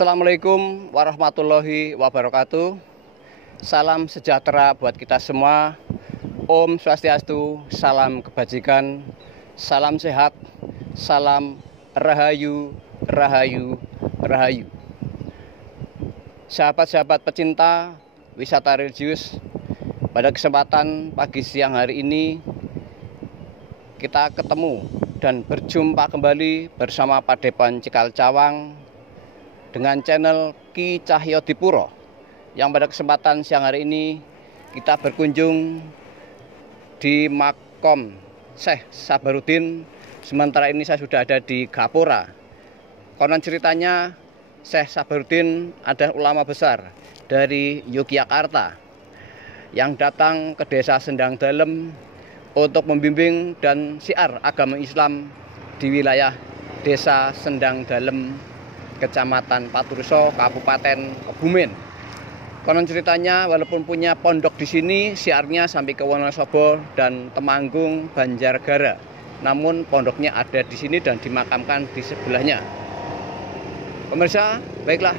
Assalamualaikum warahmatullahi wabarakatuh. Salam sejahtera buat kita semua. Om Swastiastu, salam kebajikan, salam sehat, salam rahayu, rahayu, rahayu. Sahabat-sahabat pecinta wisata religius, pada kesempatan pagi siang hari ini kita ketemu dan berjumpa kembali bersama Padepokan Cikal Cawang dengan channel Ki Cahyo Dipuro, yang pada kesempatan siang hari ini kita berkunjung di makom Syekh Sabarudin. Sementara ini saya sudah ada di Gapura. Konon ceritanya Syekh Sabarudin adalah ulama besar dari Yogyakarta yang datang ke desa Sendang Dalem untuk membimbing dan syiar agama Islam di wilayah desa Sendang Dalem, Kecamatan Paturuso, Kabupaten Kebumen. Konon ceritanya walaupun punya pondok di sini, syiarnya sampai ke Wonosobo dan Temanggung, Banjargara. Namun pondoknya ada di sini dan dimakamkan di sebelahnya. Pemirsa, baiklah,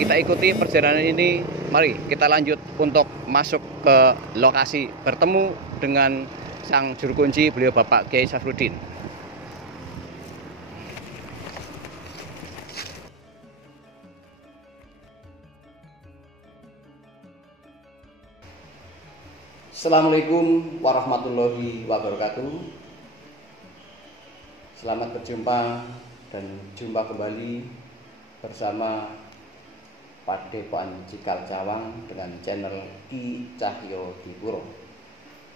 kita ikuti perjalanan ini. Mari kita lanjut untuk masuk ke lokasi, bertemu dengan sang juru kunci, beliau Bapak Kiai Safruddin. Assalamualaikum warahmatullahi wabarakatuh. Selamat berjumpa dan jumpa kembali bersama Padepokan Cikal Cawang dengan channel Ki Cahyo Dipuro.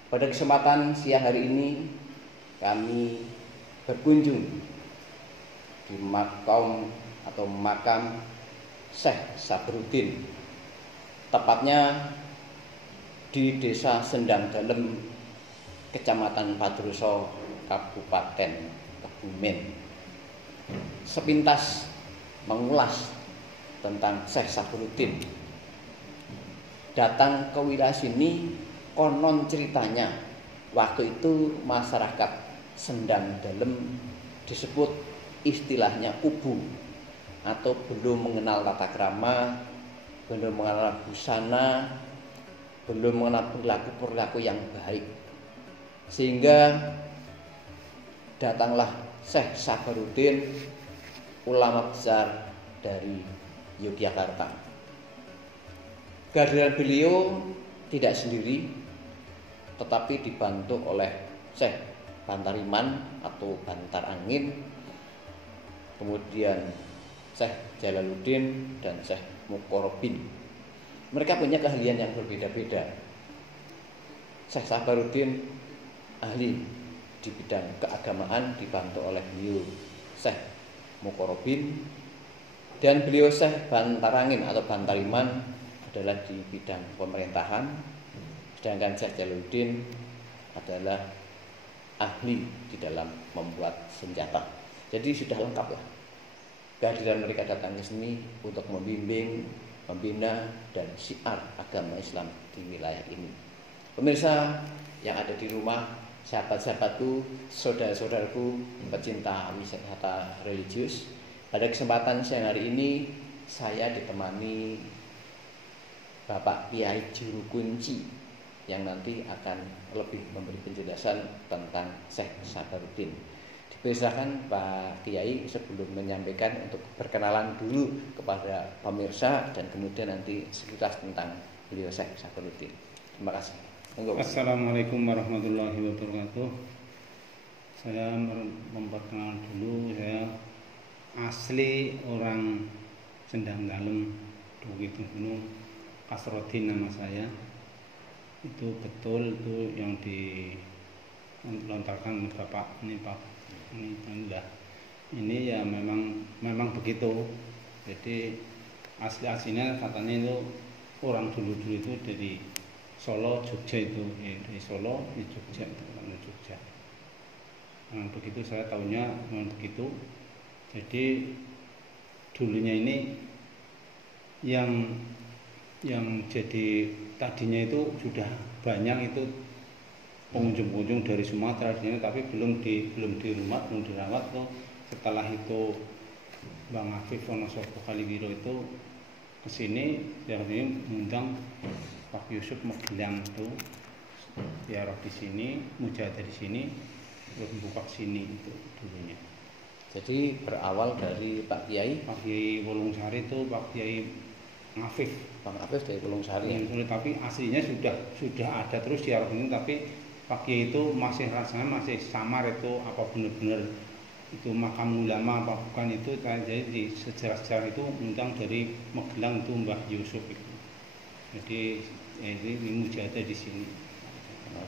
Pada kesempatan siang hari ini kami berkunjung di makam Syekh Sabarudin, tepatnya di desa Sendang Dalem, Kecamatan Paturuso, Kabupaten Kebumen. Sepintas mengulas tentang Syekh Sabarudin. Datang ke wilayah sini, konon ceritanya waktu itu masyarakat Sendang Dalem disebut istilahnya kubu, atau belum mengenal tata krama, belum mengenal busana, belum mengenal perilaku yang baik, sehingga datanglah Syekh Sabarudin, ulama besar dari Yogyakarta. Kehadiran beliau tidak sendiri, tetapi dibantu oleh Syekh Bantariman atau Bantar Angin, kemudian Syekh Jalaluddin dan Syekh Mukorobin. Mereka punya keahlian yang berbeda-beda. Syekh Sabarudin ahli di bidang keagamaan, dibantu oleh beliau Syekh Mukorobin, dan beliau Syekh Bantarangin atau Bantariman adalah di bidang pemerintahan, sedangkan Syekh Jalaluddin adalah ahli di dalam membuat senjata. Jadi sudah lengkap lah. Kehadiran mereka datang ke sini untuk membimbing, membina dan syiar agama Islam di wilayah ini. Pemirsa yang ada di rumah, sahabat-sahabatku, saudara-saudaraku pecinta wisata religius, pada kesempatan siang hari ini saya ditemani Bapak Kiai Juru Kunci yang nanti akan lebih memberi penjelasan tentang Syekh Sabarudin. Dipersilakan Pak Kiai sebelum menyampaikan untuk berkenalan dulu kepada pemirsa dan kemudian nanti sekilas tentang beliau Syekh Sabarudin. Terima kasih. Assalamualaikum warahmatullahi wabarakatuh. Saya memperkenalkan dulu, saya asli orang Sendang Dalem, Bukit Gunung, Kasrodin nama saya. Itu betul itu yang dilontarkan Bapak ini, Pak. Ini ya memang begitu. Jadi aslinya katanya itu orang dulu itu dari Solo, Jogja itu, dari Solo di Jogja itu orang Jogja. Nah, begitu saya tahunya memang begitu. Jadi dulunya ini yang jadi tadinya itu sudah banyak itu pengunjung-pengunjung dari Sumatera sini, tapi belum dirawat tuh. Setelah itu Bang Afif Wonosobo Kaliwiro itu kesini, yang ini mengundang Pak Yusuf Magelang itu ziarah di sini, mujahadah di sini, terus buka sini itu dulunya. Jadi berawal dari Pak Kiai Wolungsari itu Pak Kiai Afif. Bang Afif dari Wolungsari. Tapi aslinya sudah ada terus ziarah ini, tapi Pak Kiai itu masih rasanya masih samar itu apa benar-benar itu makam ulama apa bukan itu. Jadi di sejarah-sejarah itu undang dari Magelang itu Mbah Yusuf itu. Jadi ini mujahadah di sini.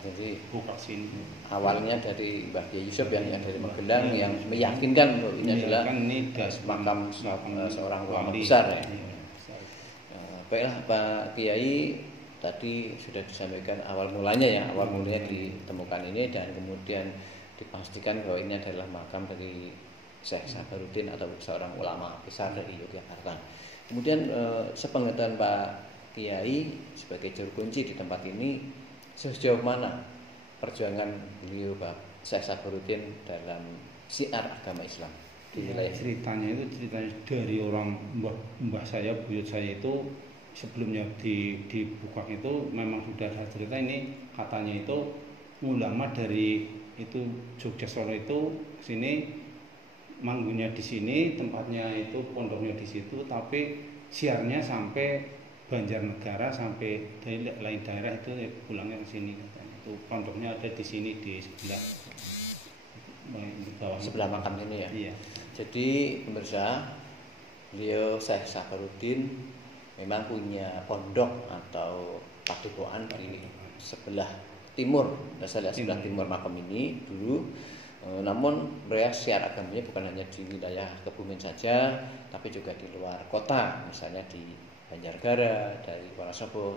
Jadi buka sini. Awalnya dari Mbah Kiai Yusuf yang dari Magelang yang meyakinkan bahwa ini adalah makam seorang ulama besar ya. Baiklah Pak Kiai, tadi sudah disampaikan awal mulanya ya, awal mulanya ditemukan ini dan kemudian dipastikan bahwa ini adalah makam dari Syekh Sabaruddin atau seorang ulama besar dari Yogyakarta. Kemudian sepengetahuan Pak Kiai sebagai juru kunci di tempat ini, sejauh mana perjuangan beliau Pak Syekh Sabaruddin dalam syiar agama Islam di wilayah? Ceritanya dari orang mbah saya, buyut saya itu sebelumnya dibuka itu memang sudah ada cerita ini, katanya itu ulama dari itu Jogja Solo itu sini manggungnya di sini, tempatnya itu pondoknya di situ, tapi siarnya sampai Banjarnegara, sampai dari lain daerah itu pulangnya ke sini katanya. Itu pondoknya ada di sini di sebelah makam ini ya. Iya. Jadi pemirsa, beliau Syekh Sabaruddin memang punya pondok atau padepokan di sebelah timur, sebelah timur makam ini dulu. Namun beliau syiar agamanya bukan hanya di wilayah Kebumen saja, tapi juga di luar kota, misalnya di Banjarnegara, dari Wonosobo,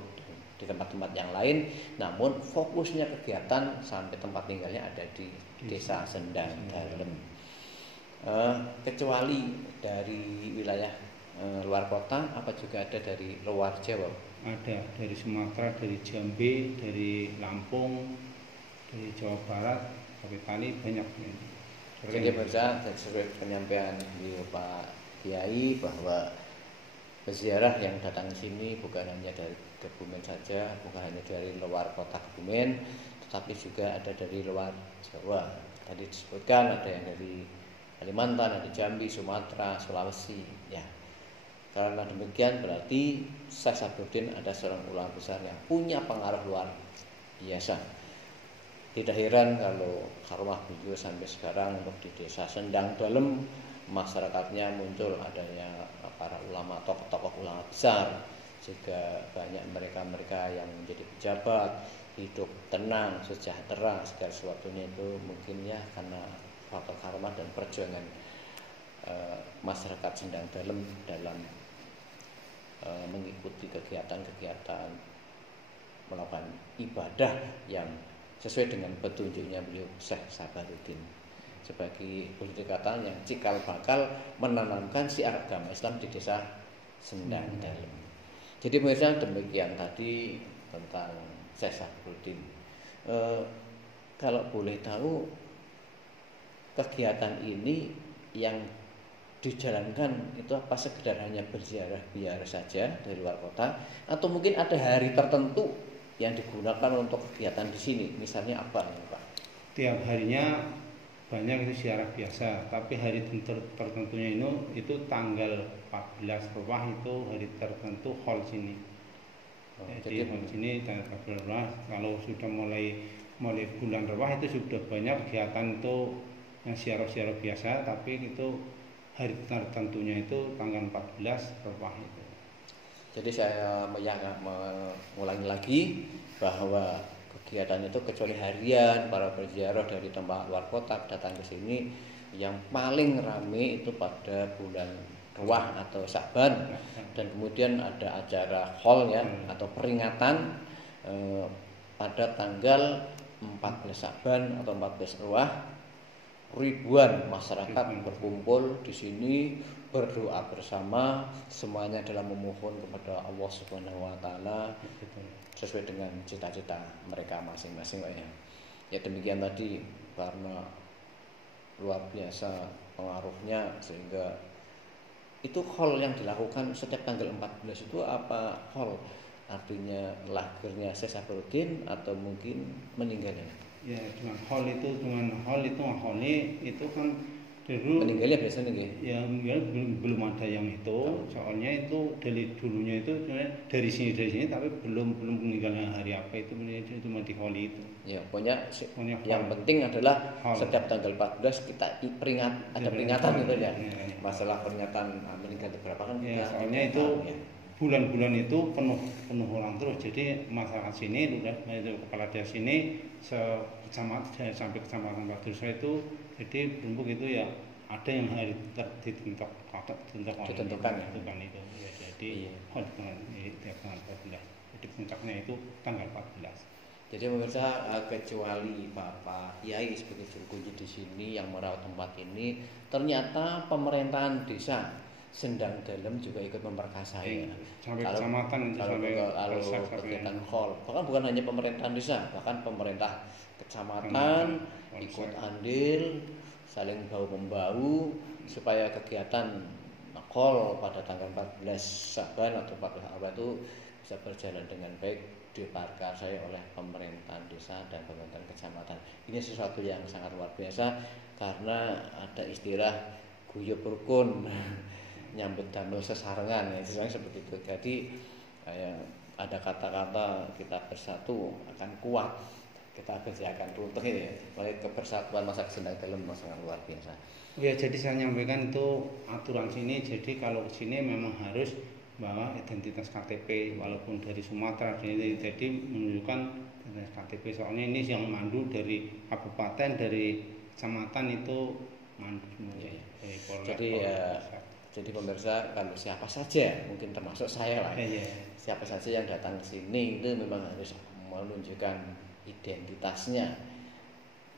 di tempat-tempat yang lain. Namun fokusnya kegiatan sampai tempat tinggalnya ada di Desa Sendang Dalem. Kecuali dari wilayah luar kota, apa juga ada dari luar Jawa? Ada dari Sumatera, dari Jambi, dari Lampung, dari Jawa Barat, sampai Bali banyak. Jadi berarti sesuai penyampaian di Pak Kiai bahwa peziarah yang datang ke sini bukan hanya dari Kebumen saja, bukan hanya dari luar kota Kebumen, tetapi juga ada dari luar Jawa. Tadi disebutkan ada yang dari Kalimantan, ada Jambi, Sumatera, Sulawesi, ya. Karena demikian berarti Syekh Sabaruddin ada seorang ulama besar yang punya pengaruh luar biasa. Tidak heran kalau karomah beliau sampai sekarang untuk di Desa Sendang Dalem masyarakatnya muncul adanya para ulama, tokoh-tokoh ulama besar, sehingga banyak mereka-mereka yang menjadi pejabat hidup tenang, sejahtera, segala sesuatunya itu mungkin ya karena faktor karomah dan perjuangan masyarakat Sendang Dalem dalam mengikuti kegiatan-kegiatan melakukan ibadah yang sesuai dengan petunjuknya beliau Syekh Sabaruddin sebagai boleh dikatakan yang cikal bakal menanamkan syiar agama Islam di Desa Sendang Dalem. Jadi pemirsa, demikian tadi tentang Syekh Sabaruddin. Kalau boleh tahu kegiatan ini yang dijalankan itu apa sekedar hanya berziarah biar saja dari luar kota, atau mungkin ada hari tertentu yang digunakan untuk kegiatan di sini, misalnya apa nih Pak? Tiap harinya banyak itu ziarah biasa, tapi hari tertentunya itu tanggal 14 Rawah itu hari tertentu hall sini. Jadi hall sini tanggal 14 Rawah, kalau sudah mulai bulan Rawah itu sudah banyak kegiatan itu yang ziarah biasa, tapi itu hari tertentunya itu tanggal 14 Rawah itu. Jadi saya mengulangi lagi bahwa kegiatan itu kecuali harian para berziarah dari tempat luar kota datang ke sini, yang paling ramai itu pada bulan Rawah atau Sa'ban, dan kemudian ada acara hall ya atau peringatan pada tanggal 14 Sa'ban atau 14 Rawah. Ribuan masyarakat berkumpul di sini berdoa bersama, semuanya dalam memohon kepada Allah Subhanahu wa taala sesuai dengan cita-cita mereka masing-masing ya. Ya demikian tadi, karena luar biasa pengaruhnya sehingga itu haul yang dilakukan setiap tanggal 14 itu apa haul? Artinya lahirnya Syekh Sabaruddin atau mungkin meninggalnya? Ya dengan haulnya itu kan dulu Meninggalnya biasanya nggih. ya belum ada yang itu, soalnya itu dari dulunya itu dari sini tapi belum meninggalnya hari apa itu cuma di hauli itu. Ya, pokoknya yang haul. penting adalah Haul. setiap tanggal 14 kita ada peringatan gitu ya. Masalah pernyataan meninggal itu berapa kan Ya, kita soalnya itu ya. bulan-bulan itu penuh orang terus. Jadi masyarakat sini udah itu kepala desa sini kecamatan sampai kecamatan Padursa itu jadi berembuk itu ya ada yang hari ditentukan itu ya, jadi Iya. tiap tanggal 14. Jadi puncaknya itu tanggal 14. Jadi pemirsa, kecuali Bapak Yai sebagai juru kunci di sini yang merawat tempat ini, ternyata pemerintahan desa Sendang Dalem juga ikut memperkasai. Sampai kecamatan sampai kegiatan hall, bahkan bukan hanya pemerintahan desa, bahkan pemerintah kecamatan ikut andil, saling bahu membahu supaya kegiatan hall pada tanggal 14 Saban atau 14 Awal itu bisa berjalan dengan baik, diperkasai oleh pemerintahan desa dan pemerintahan kecamatan. Ini sesuatu yang sangat luar biasa karena ada istilah guyub rukun nyambut damel sesarengan ya, istilahnya seperti itu. Jadi ada kata-kata kita bersatu akan kuat, kita akan runtuh ini ya. Oleh kebersatuan masyarakat Sendang Dalem sangat luar biasa. Ya, jadi saya nyampaikan itu aturan sini. Jadi kalau sini memang harus bawa identitas KTP walaupun dari Sumatera. Jadi menunjukkan identitas KTP. Soalnya ini yang mandu dari kabupaten, dari kecamatan itu mandu semua. Ya. Jadi pemirsa, kalau siapa saja, mungkin termasuk saya lah, siapa saja yang datang ke sini itu memang harus menunjukkan identitasnya.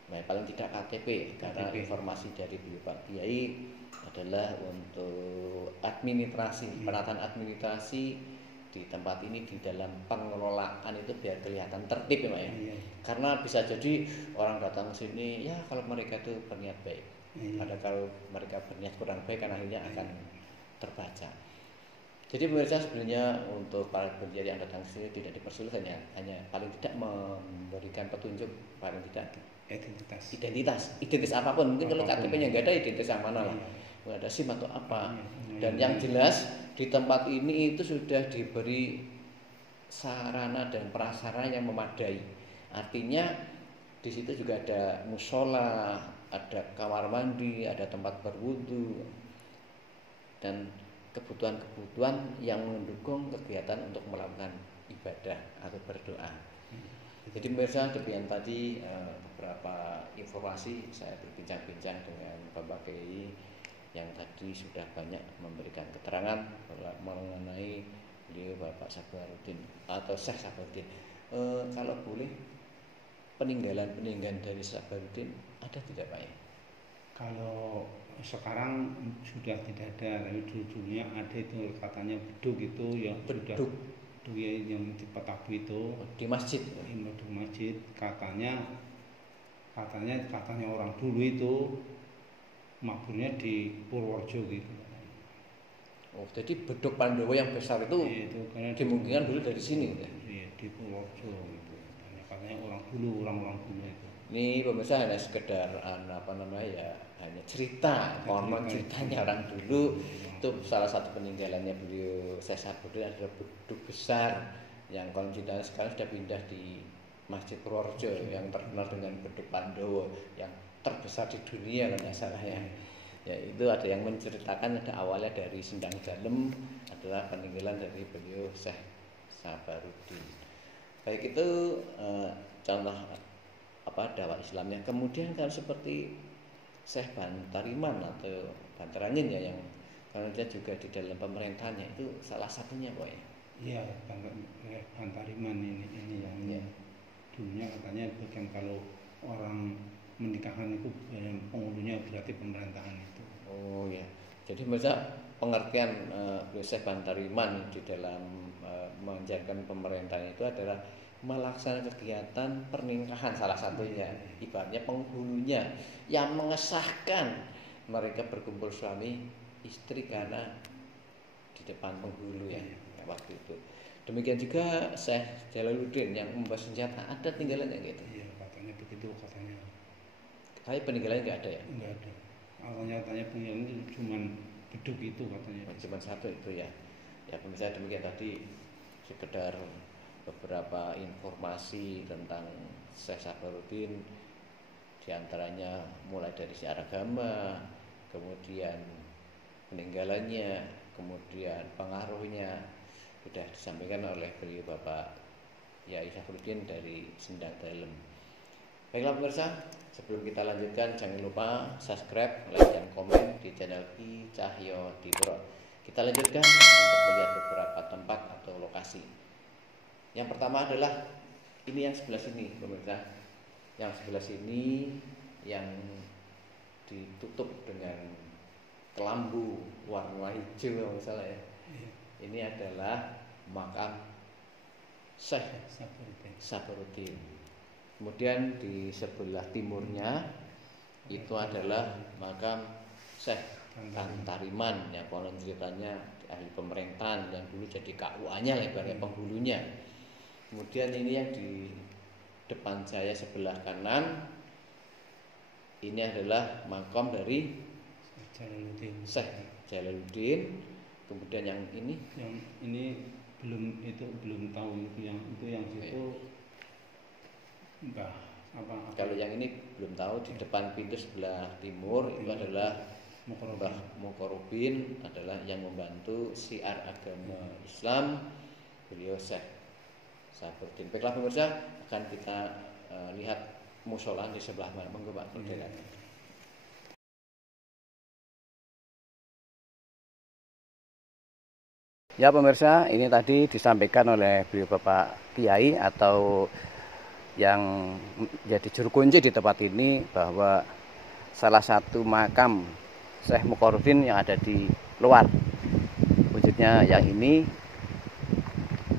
Nah, paling tidak KTP, karena informasi dari beliau Pak Kiai adalah untuk administrasi, penataan administrasi di tempat ini di dalam pengelolaan itu biar kelihatan tertib ya Pak ya. Karena bisa jadi orang datang ke sini ya kalau mereka itu berniat baik. Ada kalau mereka berniat kurang baik kan akhirnya akan terbaca. Jadi pemirsa sebenarnya untuk para penjari yang datang ke sini tidak dipersulit, hanya paling tidak memberikan petunjuk paling tidak identitas apapun. Mungkin kalau KTP-nya nggak ada, identitas yang mana lah, nggak ada SIM atau apa. Dan yang jelas di tempat ini itu sudah diberi sarana dan prasarana yang memadai. Artinya di situ juga ada musola, ada kamar mandi, ada tempat berwudu, dan kebutuhan-kebutuhan yang mendukung kegiatan untuk melakukan ibadah atau berdoa. Jadi pemirsa, demikian tadi beberapa informasi saya berbincang-bincang dengan Bapak Kiai yang tadi sudah banyak memberikan keterangan mengenai beliau Bapak Sabaruddin atau Syekh Sabaruddin. Kalau boleh, peninggalan dari Sabaruddin ada tidak Pak ya? Kalau sekarang sudah tidak ada, tapi dulunya ada itu katanya beduk itu yang beduk yang di Petabu itu di masjid. Di masjid katanya orang dulu itu maburnya di Purworejo gitu. Oh, jadi beduk Pandowo yang besar itu dimungkinkan dulu dari sini ya? Iya, di Purworejo gitu. Katanya orang dulu itu. Ini pemirsa hanya sekedar hanya cerita, konon ceritanya orang dulu. Itu salah satu peninggalannya beliau Syekh Sabaruddin adalah beduk besar yang konon ceritanya sekarang sudah pindah di Masjid Purworejo yang terkenal dengan beduk Pandowo yang terbesar di dunia kalau tidak salah ya. Ya, itu ada yang menceritakan ada awalnya dari Sendang Dalem adalah peninggalan dari beliau Syekh Sabaruddin. Baik, itu contoh dakwah Islamnya. Kemudian kalau seperti Syekh Bantariman atau Bantarangin ya, yang karena dia juga di dalam pemerintahannya itu salah satunya Pak ya. Iya, Bantariman ini yang dulunya katanya bagian kalau orang menikahkan itu penghulunya berarti pemerintahan itu. Oh ya. Jadi misalnya pengertian Syekh Bantariman di dalam menjalankan pemerintahan itu adalah melaksanakan kegiatan pernikahan salah satunya, ibaratnya penghulunya yang mengesahkan mereka berkumpul suami istri karena di depan penghulu ya waktu itu. Demikian juga Syekh Jalaluddin yang membawa senjata, ada tinggalannya gitu. Iya, katanya begitu katanya. Tapi peninggalannya nggak ada ya? Enggak ada. Katanya peninggalan itu cuma beduk itu katanya. Cuma satu itu ya. Ya pemirsa, demikian tadi sekedar beberapa informasi tentang Syekh Sabaruddin, diantaranya mulai dari syiar agama, kemudian peninggalannya, kemudian pengaruhnya sudah disampaikan oleh beliau Bapak Yai Sabaruddin dari Sendang Dalem. Baiklah pemirsa, sebelum kita lanjutkan jangan lupa subscribe, like, dan komen di channel Ki Cahyo Dipuro. Kita lanjutkan untuk melihat beberapa tempat atau lokasi. Yang pertama adalah ini yang sebelah sini pemirsa. Yang sebelah sini yang ditutup dengan kelambu warna hijau kalau salah ya. Ini adalah makam Syekh Sabaruddin. Kemudian di sebelah timurnya itu adalah makam Syekh Tantariman yang konon ceritanya ahli pemerintahan yang dulu jadi KUA-nya lebarnya penghulunya. Kemudian ini yang di depan saya sebelah kanan ini adalah makam dari Syekh Jalaluddin. Kemudian yang ini belum tahu itu yang situ. Mbah apa? Kalau yang ini belum tahu, di depan pintu sebelah timur itu adalah Mbah Mukorobin, adalah yang membantu syiar agama Islam beliau Syekh Sabaruddin. Baiklah pemirsa, akan kita lihat musola di sebelah mana. Monggo Pak Koderan. Ya pemirsa, ini tadi disampaikan oleh beliau Bapak Kiai atau yang jadi juru kunci di tempat ini bahwa salah satu makam Syekh Mukorobin yang ada di luar, wujudnya yang ini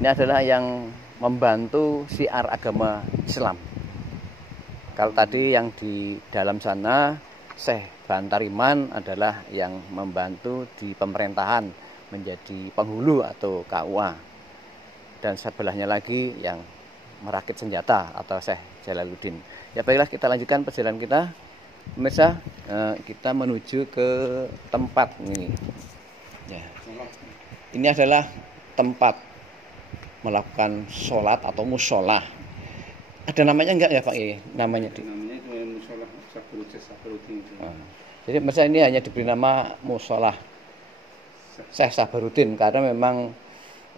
adalah yang membantu syiar agama Islam. Kalau tadi yang di dalam sana Syekh Bantariman adalah yang membantu di pemerintahan menjadi penghulu atau KUA, dan sebelahnya lagi yang merakit senjata atau Syekh Jalaluddin. Ya baiklah, kita lanjutkan perjalanan kita pemirsa. Kita menuju ke tempat ini ya. Ini adalah tempat melakukan sholat atau musola. Ada namanya enggak ya Pak? Namanya itu musola Sabaruddin. Jadi pemirsa, ini hanya diberi nama musola Syekh Sabaruddin karena memang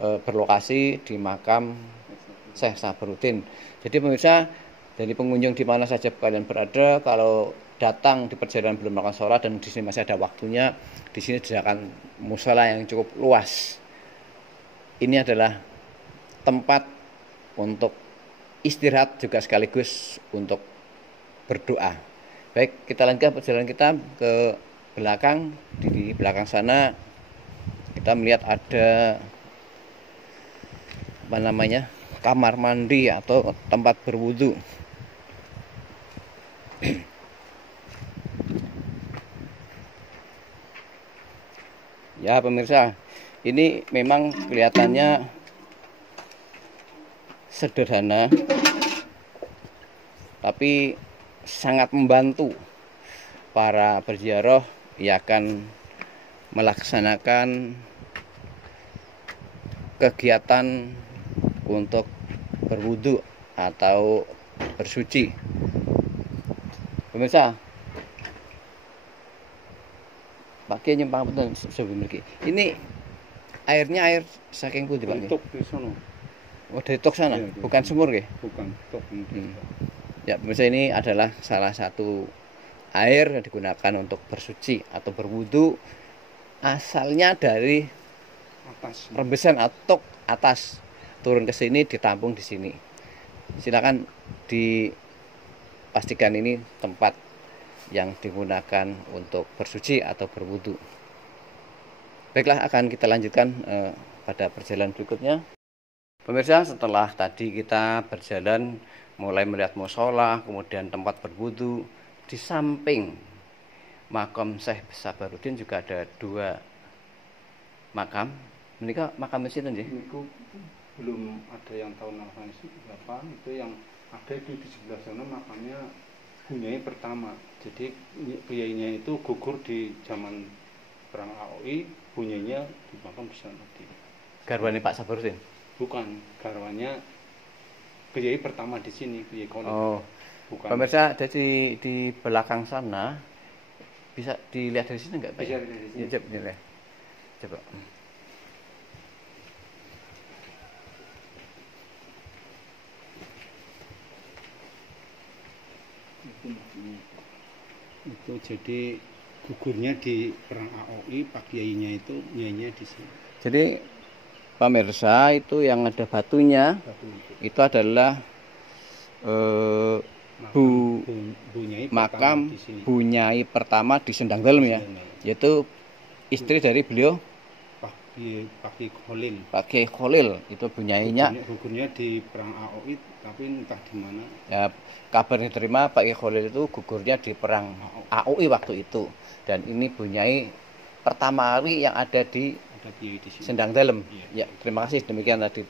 berlokasi di makam Syekh Sabaruddin. Jadi pemirsa, dari pengunjung di mana saja kalian berada, kalau datang di perjalanan belum melakukan sholat dan di sini masih ada waktunya, di sini disediakan musola yang cukup luas. Ini adalah tempat untuk istirahat juga sekaligus untuk berdoa. Baik, kita lanjutkan perjalanan kita ke belakang. Di belakang sana kita melihat ada kamar mandi atau tempat berwudu. Ya pemirsa, ini memang kelihatannya sederhana, tapi sangat membantu para berziarah yang akan melaksanakan kegiatan untuk berwudu atau bersuci. Pemirsa, pakai nyempang betul sebelum pergi. Ini airnya air saking putih Pak. Tok di sana. Oh, dari tok sana, ya, bukan sumur nggih? Bukan, tok. Ya, pemirsa, ini adalah salah satu air yang digunakan untuk bersuci atau berwudu. Asalnya dari atas, rembesan atau atas, turun ke sini ditampung di sini. Silakan dipastikan ini tempat yang digunakan untuk bersuci atau berwudu. Baiklah, akan kita lanjutkan pada perjalanan berikutnya. Pemirsa, setelah tadi kita berjalan mulai melihat mushola, kemudian tempat berwudu, di samping makam Syekh Sabaruddin juga ada dua makam Menika makam sinten nggih? Niku belum ada yang tahu namanya berapa. Itu yang ada di sebelah sana makamnya Bunyai pertama. Jadi Buyainya itu gugur di zaman perang AOI, Bunyainya di makam di sana. Garwane Pak Sabarudin? Bukan, garwanya Buyai pertama di sini, Buyai Kholil. Oh. Bukan. Pemirsa, jadi di belakang sana bisa dilihat dari sini enggak, Pak? Bisa dilihat dari sini. Ya, coba. Coba. Itu jadi gugurnya di perang AOI, Pak Kiainya itu nyainya di sini. Jadi pemirsa, itu yang ada batunya itu adalah makam Bunyai pertama di Sendang Dalem ya, yaitu istri dari beliau Pak Kiai Kholil. Itu Bunyainya. Gugurnya di perang AOI, tapi entah di mana. Ya, kabar diterima Pak Kiai Kholil itu gugurnya di perang AOI waktu itu. Dan ini Bunyai pertama kali yang ada di Sendang Dalem. Ya, terima kasih, demikian tadi.